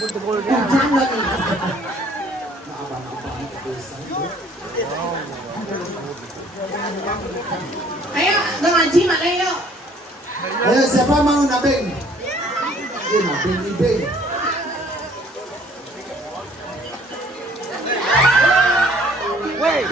Ayo, ngaji mana yuk? Ayo, siapa mau nabing? Nabing ibing. Wey.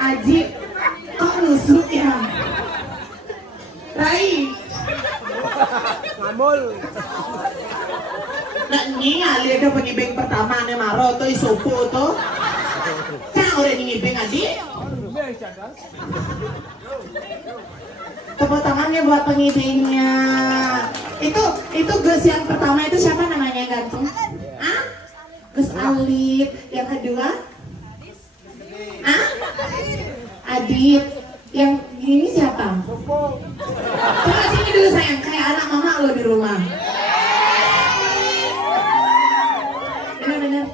Aji, kok nusuk ya? Rai. Ngamul. Nak ningali ada pengibing pertama nih maro to isopo to. Cang ora ngibing adi. Tepuk tangannya buat pengidenya. Itu Gus yang pertama itu siapa namanya yang gantung? Ah? Gus Alif. Yang kedua? Ah? Adit. Yang ini siapa? Coba sini dulu sayang, kayak anak mama lo di rumah. Bener-bener.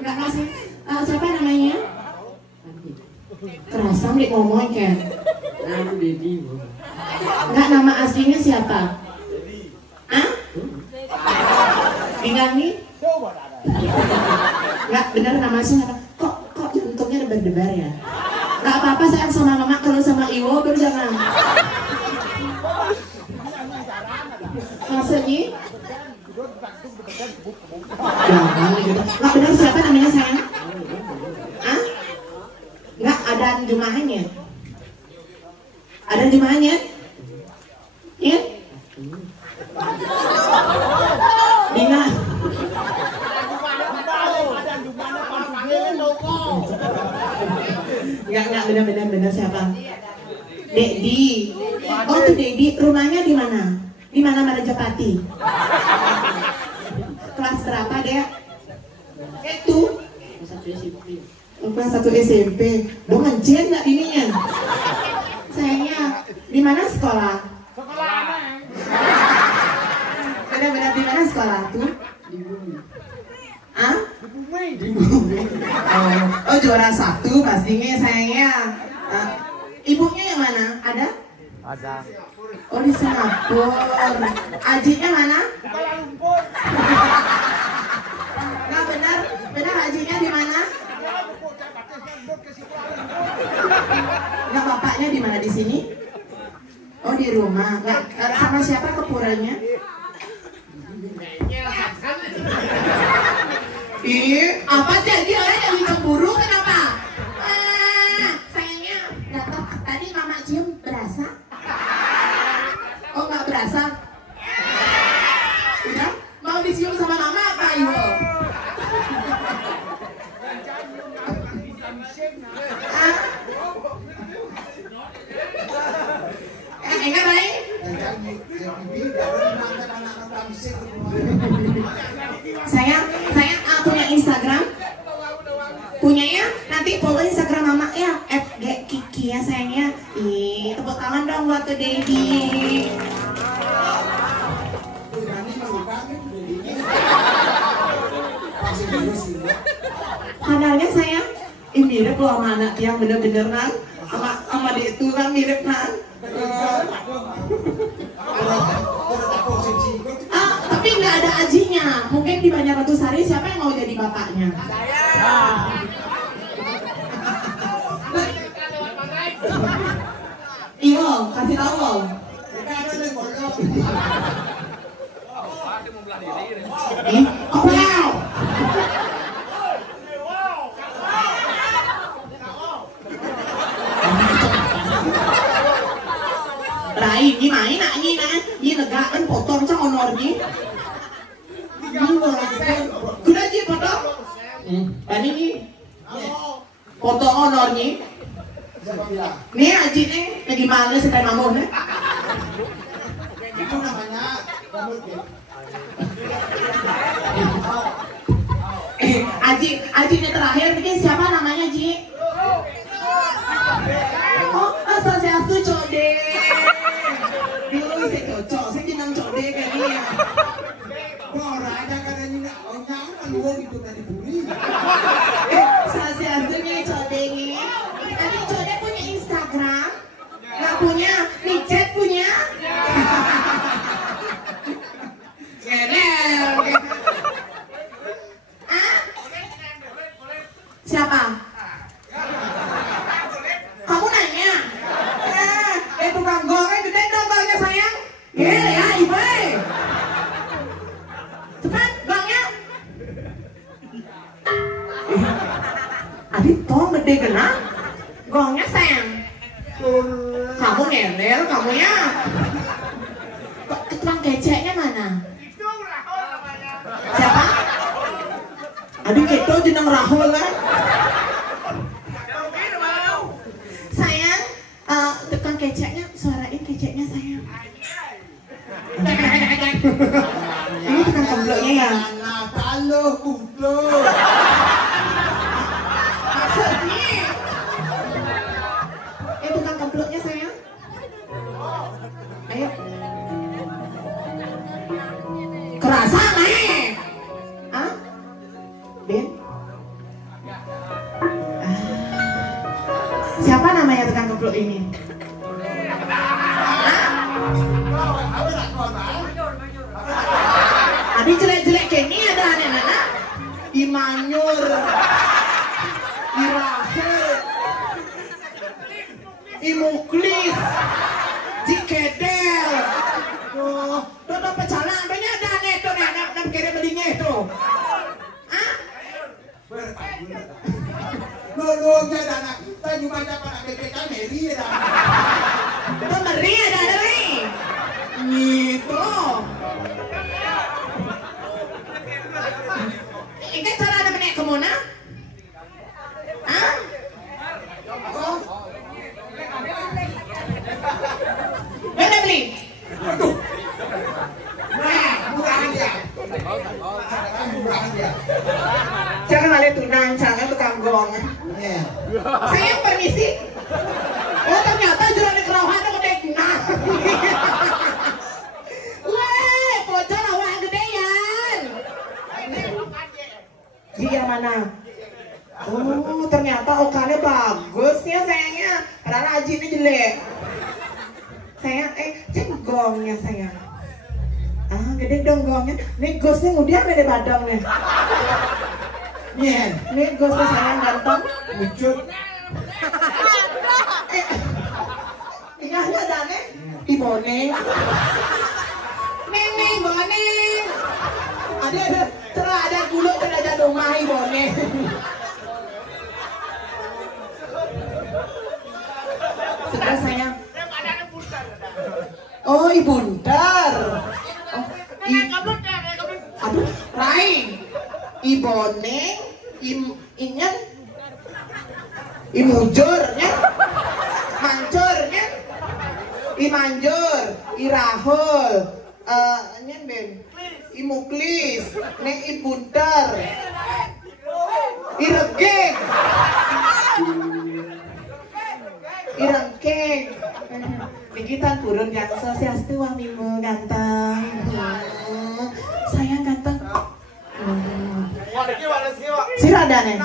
Enggak kasih. Siapa namanya? Kerasa nih ngomong kan? Enggak, nama aslinya siapa? Hah? Tinggal nih? Enggak, bener nama siapa? Kok jantungnya berdebar ya? Enggak apa-apa sayang sama mama, kalau sama Iwo baru jangan. Maksudnya? Jangan gitu. Enggak bener siapa namanya sayang? Hah? Enggak, ada jumahnya. Ada jumahnya? Iya? Dina. Enggak benar siapa? Dedi. Oh tuh Dedi, rumahnya di mana? Di mana Marajapati? Kelas berapa dia? Itu kelas 1 SMP. Lo ngejen nggak ininya? Sayangnya, di mana sekolah? Benar-benar di mana sekolah tuh? Di Bumi. Ah? Di Bumi. Oh juara 1 pastinya sayangnya. Ibunya yang mana? Ada? Ada. Oh di Singapura. Ajinya mana? Nah benar ajinya di mana? Nah bapaknya di mana, di sini? Oh di rumah. Nggak sama siapa ke puranya? Ih, apa jadi orang yang cemburu kenapa? Sayangnya datang tadi mama cium berasa? Oh nggak berasa? Udah? Mau dicium sama mama apa Iwo? Enggak baik? Saya punya Instagram. Punyanya nanti follow Instagram mama ya @kiki ya sayangnya. Ih, tepuk tangan dong buat tuh Dedi. Kanalnya sayang, mirip loh sama anak yang bener-bener kan, sama dia itu kan mirip kan. Tapi nggak ada ajinya. Mungkin di Banjarmatusari siapa yang mau jadi bapaknya? Iyo, kasih tahu loh. Wow. Rai, ini main nak ini nak, ini negak kan potong cang honornya. Kuda je potong. Tadi ni potong honornya. Ni aji ni lagi mana sedang mamun ni? Itu namanya Aji ni terakhir ni siapa namanya Ji? Oh, Swastiastu Code. Dulu saya cocok, saya jenang Code kayak ni. orang ada kadang-kadang orang kan luang itu tadi buri. Swastiastu ni Code ni. Tadi Code punya Instagram, nggak punya, Micet punya. Siapa? Kamu nanya? Tukang goreng gede dong gorengnya sayang. Ya ibu. Cepat gorengnya. Adik tong gede kena. Gorengnya sayang. Kamu nendel kamunya. Tukang keceknya mana? Siapa? Adik itu jeneng Rahul lah. keceknya, suarain keceknya sayang. Ini tukang komploknya ya? Nah, kalau udah. Maksudnya? Tukang komploknya sayang. Ayo. Kerasa nih. Hah? Ben? Siapa namanya tukang komplok ini? Adi jelek-jelek kayak ini ada anak-anak Imanyur Irahel Imuklis Jikedel Tuh pecalang banyak ada aneh tuh nih anak kira belinya itu. Hah? Nolongnya anak kita cuma dapat BPK Meri ya dah. Tuh Meri ada nih. Gitu. Ini cara ada menek ke mana? Hah? Mana beli? Aduh. Nah, murahan dia. Murahan dia. Jangan kali tunang, jangan tukang gong. Saya permisi. Oh ternyata jualan di kerawatan udah nah. Wah, bocor awak gedean. Dia mana? Oh, ternyata okannya bagus ya sayangnya. Karena Aji ini jelek. Sayang, cek gongnya sayang. Ah, gede dong gongnya. Nih gosnya udah ada badang nih. Nih gosnya sayang ganteng. Lucut. Tinggalnya ada nih. Ibone. Neng Ibone. Ada cerah ada kulo ada rumah Ibone. Sudah sayang. Oh, Ibuntar. Oh, aduh, Rai. Ibone, Inyan, Imujurnya, Mancurnya, Imanjur, Irahul, Nyen Ben, Imuklis, Neng Ibuntar, Iregeng, Irengkeng. Digitan turun yang sosiastu wamimu ganteng. Sayang ganteng. Sira ada nih.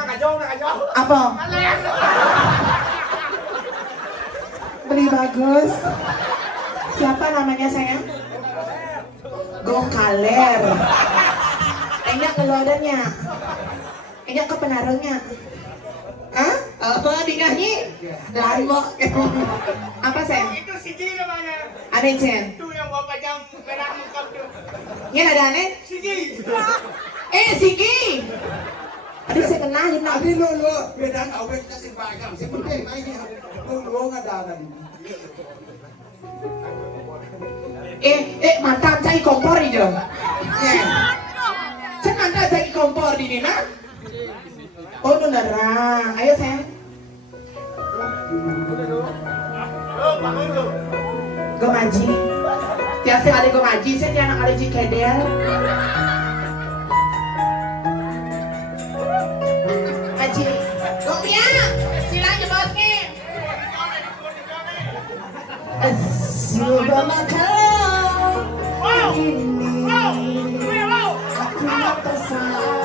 Apa? Beli bagus. Siapa namanya sayang? Gong Kaler. Enyak keluarnya. Enyak ke penarungnya. Hah? Apa dikahnya? Lama. Apa sayang? Itu Sigi namanya. Ada Cen? Itu yang bawa pajang merah muka tuh. Ini ada aneh? Sigi. Sigi. Aduh saya kenalin nak. Adi lo beda awet kasih bagam. Seperti mainnya. Lo nggak ada di. Mantan saya kompor itu. Saya mantan saya kompor di sini nak. Oh beneran. Ayo sayang. Gue ngaji. Tiap kali gue ngaji, saya tiap anak kali jikedel. Ngaji. Gopia, sila aja bosnya. Subama kalau ini aku tak tersayang.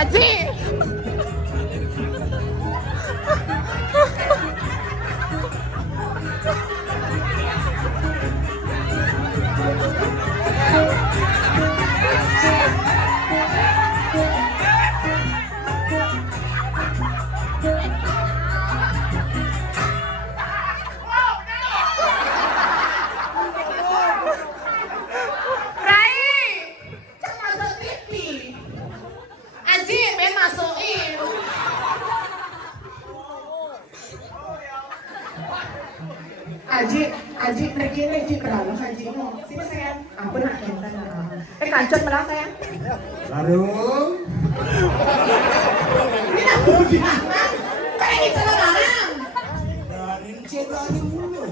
Aji. Aji, lagi berapa Aji? Sini sayang, aku nak kentan. Kancot malah sayang. Baru. Ini nak bilang, kayak ini salah larang. Berani mulu.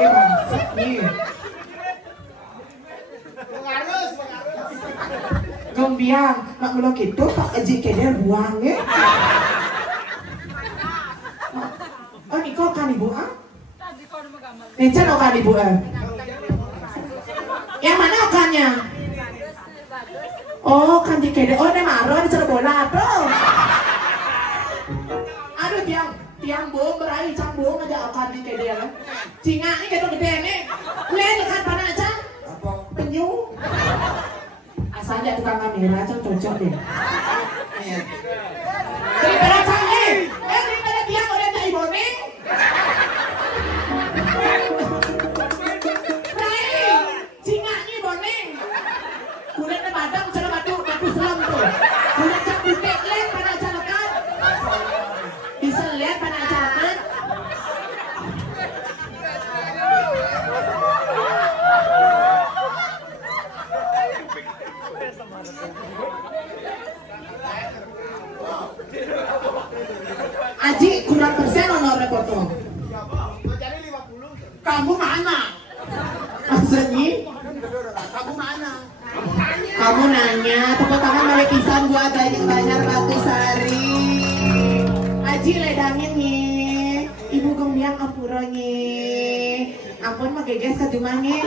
Maksud nih. Mengarus. Gombiang, nak mulu gitu Pak Aji keder buang ya. Oh, ini kok kan ibu ah? Necan okan ibu ah? Yang mana okannya? Oh, kan di kede. Oh, ini marah di bola tuh. Aduh, tiang bong berai cambung aja okan di kede ya. Cinga ini gitu gede nih. Len kan mana aja? Penyu. Asalnya tukang kamera cocok deh. Daripada canggih. Daripada tiang udah jadi boning. Cinganya boning. Kulitnya badang, cara batu selam tuh. Kulit cak buket lihat pada calakan. Bisa lihat pada calakan. Aji kurang persen honornya potong. Jadi 50. Kamu mana? Maksudnya? Kamu mana? Kamu nanya, tepuk tangan balik pisan buat Banjar Batu Sari. Aji ledangin nih, Ibu Gombiang apuro nih. Ampun mah geges ke rumahnya.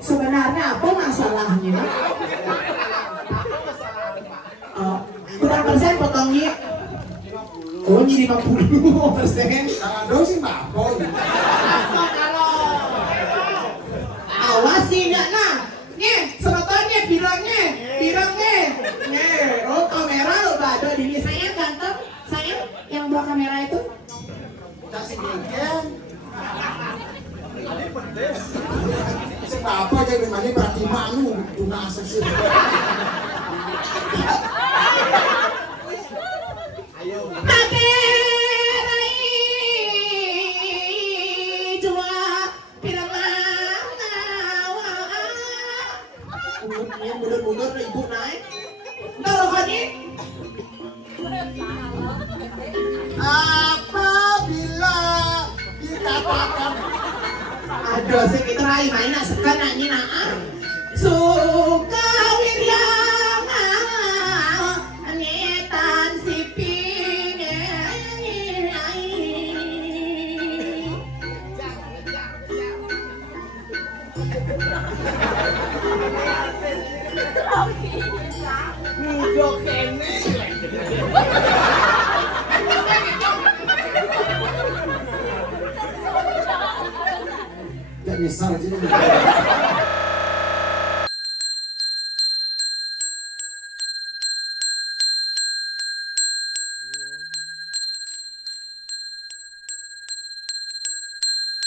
Sebenarnya apa masalahnya? Berapa persen potongnya? Oh, jadi 50%. Dong sih bapak. Awas sih enggak nah. Nih, sebetulnya bilangnya. Nih, oh kamera lo ada diri saya ganteng. Saya yang bawa kamera itu. Kasih gegen. Si bapak jadi mana berarti malu tuna asesir. Mundur ibu naik. Tahu kan ini? Apabila dikatakan aduh sih kita rai main sekan nyanyi nah suka wiryang nyetan siping Duduk ini. gak bisa aja.